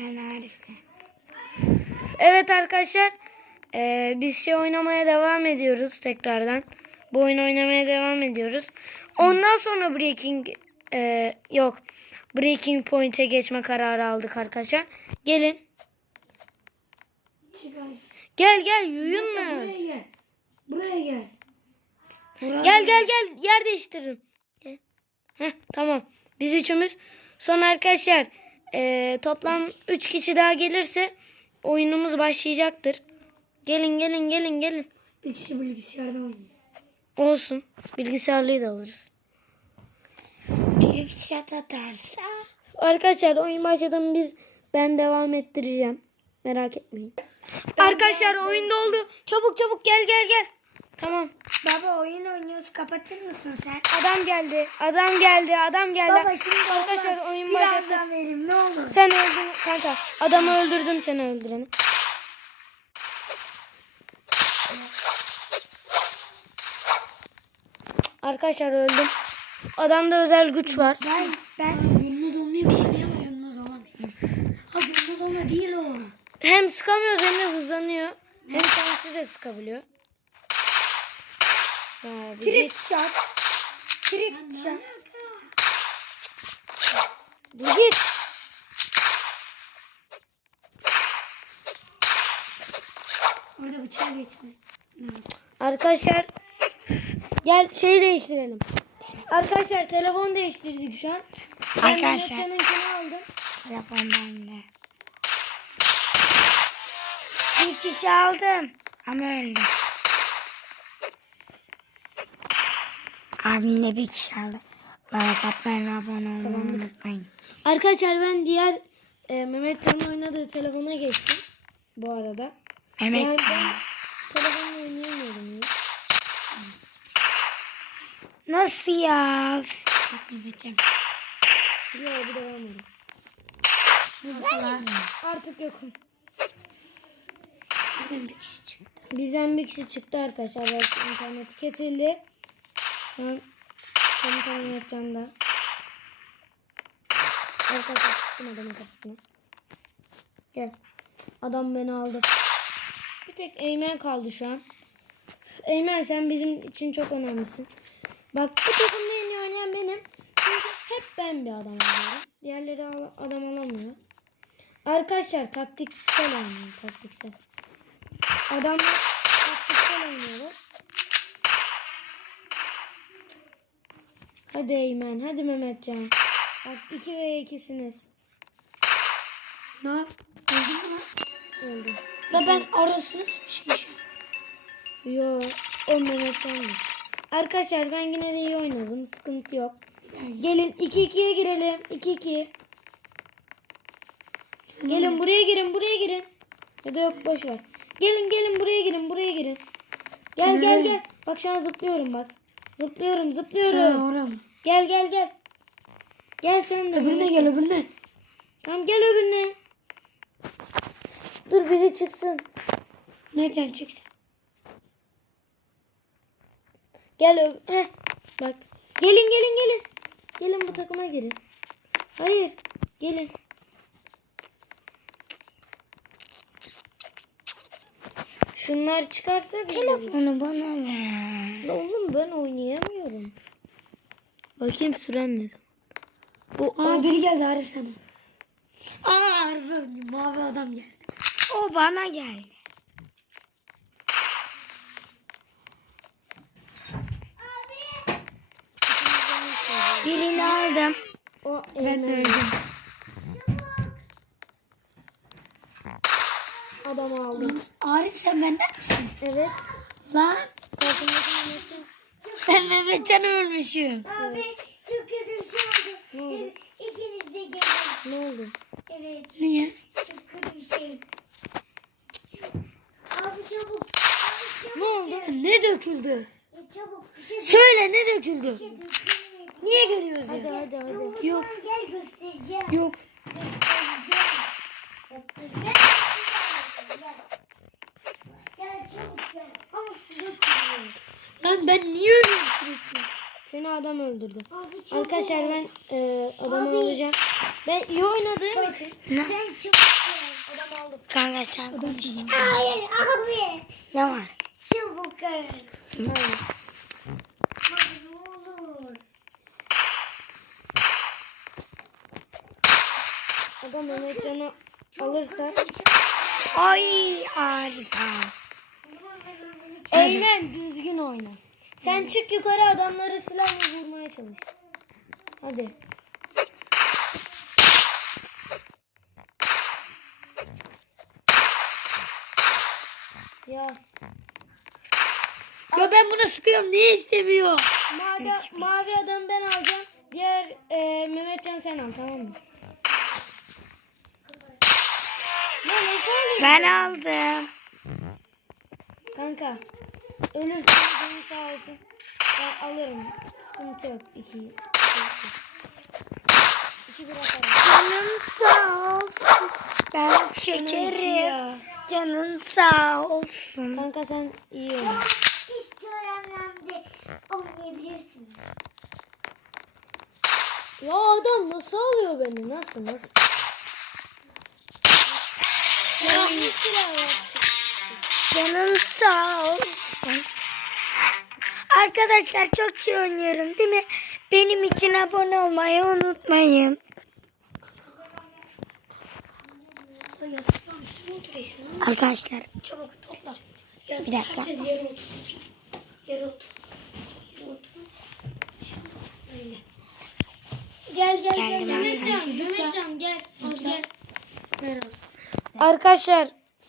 Ben Arif'le. Evet arkadaşlar. eee, biz şey oynamaya devam ediyoruz tekrardan. Bu oyunu oynamaya devam ediyoruz. Ondan sonra Breaking eee, yok. Breaking Point'e geçme kararı aldık arkadaşlar. Gelin. Çık Arif. Gel gel yuyun Buraya mu? gel. Buraya gel. Buraya Gel gel gel yer değiştirin. Gel. Heh, tamam. Biz üçümüz. Sonra arkadaşlar eee, toplam 3 kişi daha gelirse oyunumuz başlayacaktır. Gelin gelin gelin gelin. Bir kişi bilgisayarda oynuyor. Olsun. Bilgisayarlıyı da alırız. Trip shot atarsa. Arkadaşlar oyun başladı biz ben devam ettireceğim. Merak etmeyin. Arkadaşlar oyunda oldu. Çabuk çabuk gel gel gel. Tamam. Baba oyun oynuyoruz kapatır mısın sen? Adam geldi. Adam geldi. Adam geldi. Baba şimdi Arkadaşlar olmaz. oyun başladı. Verim ne olur. Sen öldün kanka. Adamı öldürdüm seni öldüreni. Arkadaşlar öldüm. Adamda özel güç var. Ben ben gönlü dolmuyor bir şey ama gönlü dolamıyorum. Ha gönlü dolma değil o. Hem sıkamıyoruz hem de hızlanıyor. Hem kendisi de sıkabiliyor. Abi, Trip shot. Trip shot. bir git. Orada bıçağı geçme. Arkadaşlar gel şeyi değiştirelim. Arkadaşlar telefon değiştirdik şu an. Ben Arkadaşlar. Mehmetcan'ınkini aldım. Telefondan da. Bir kişi aldım. Ama öldü. Abim de bir kişi aldı. Like atmayı ve abone olmayı unutmayın. Arkadaşlar ben diğer e, Mehmetcan'ın oynadığı telefona geçtim. Bu arada. Mehmet Yani ben telefonla oynayamıyorum ya. nasıl ya? Bak Mehmetciğim. Yok bir de olmadı. Nasıl lan? Artık yokum. Bizden bir kişi çıktı. Bizden bir kişi çıktı arkadaşlar. Belki interneti kesildi. Şu an komutan Mehmetcan'da. Arkadaşlar çıktım adamın kapısına. Gel. Adam beni aldı. Bir tek Eymen kaldı şu an. Eymen sen bizim için çok önemlisin. Bak bu takımda en iyi oynayan benim. Çünkü hep ben bir adam alıyorum. Diğerleri al- adam alamıyor. Arkadaşlar taktiksel oynuyor. Taktiksel. Adamlar taktiksel oynuyorlar. Hadi Eymen. Hadi Mehmetcan. Bak 2 ve 2'siniz. Ne? Öldü mü? Öldü. La ben arasını sıkışmışım. Yo. O Mehmetcan'dı. Arkadaşlar ben yine de iyi oynadım. Sıkıntı yok. Gelin 2-2'ye girelim. 2-2. Gelin buraya girin. Buraya girin. Ya da yok boş ver. Gelin gelin buraya girin. Buraya girin. Gel gel gel. Bak şu an zıplıyorum bak. Zıplıyorum Ha, zıplıyorum. oraya mı? Gel gel gel. Gel sen de. Öbürüne gel öbürüne. Tamam gel öbürüne. Dur biri çıksın. Nereden çıksın? Gel öb Heh. Bak. Gelin gelin gelin. Gelin bu takıma girin. Hayır. Gelin. Şunlar çıkarsa bir Onu bana ver. Oğlum ben oynayamıyorum. Bakayım süren ne? Bu Aa biri geldi Arif sana. Aa Arif öldü. Mavi adam geldi. O bana geldi. Birini aldım. o Ben de öldüm. Adamı aldım. Arif sen benden misin? Evet. Lan Mehmetcan. Ben Mehmetcan ölmüşüm. Abi çok kötü bir şey oldu. Ne oldu? İkiniz de gelin. Ne oldu? Evet Niye? çok kötü bir şey. Abi çabuk. Abi çabuk. Ne oldu? Ne döküldü? Ya çabuk bir şey Söyle ne döküldü? dökülmedi. Niye görüyoruz Hadi ya? hadi hadi. Umut Yok. gel göstereceğim. Yok. Göstereceğim. Gel. Gel çabuk gel. Ama su dökülüyor. Lan ben niye ölüyorum sürekli? Seni adam öldürdü. Abi. Arkadaşlar ben e, adamı Abi. alacağım. Ben iyi oynadığım için Sen çabuk gel. adam aldım. Kanka sen konuş. Hayır abi. Ne var? Çabuk gel. Ne. Adam Mehmetcan'ı alırsa. Ay harika. Eymen düzgün oyna. Sen çık yukarı adamları silahla vurmaya çalış. Hadi. Ya Ya ben buna sıkıyorum niye istemiyor? mavi, mavi adamı ben alacağım. Diğer e, Mehmetcan sen al tamam mı? Ben aldım. Kanka. Ölürsen canın sağ olsun. Ben alırım. Sıkıntı yok. İki. İki, iki bir atarım. Canın sağ olsun. Ben Canım ya. Canın sağ olsun. Kanka sen iyi oyna. hiç törenlemde oynayabilirsiniz. Ya adam nasıl alıyor beni? Nasıl nasıl? Ya bir silah yaptı. Canın sağ olsun. Arkadaşlar çok iyi oynuyorum değil mi? Benim için abone olmayı unutmayın. Arkadaşlar Çabuk topla. bir dakika. Herkes yere otur. Yere otur. Yere otur. Gel gel gel. Mehmetcan. Mehmetcan gel. Gel. Arkadaşlar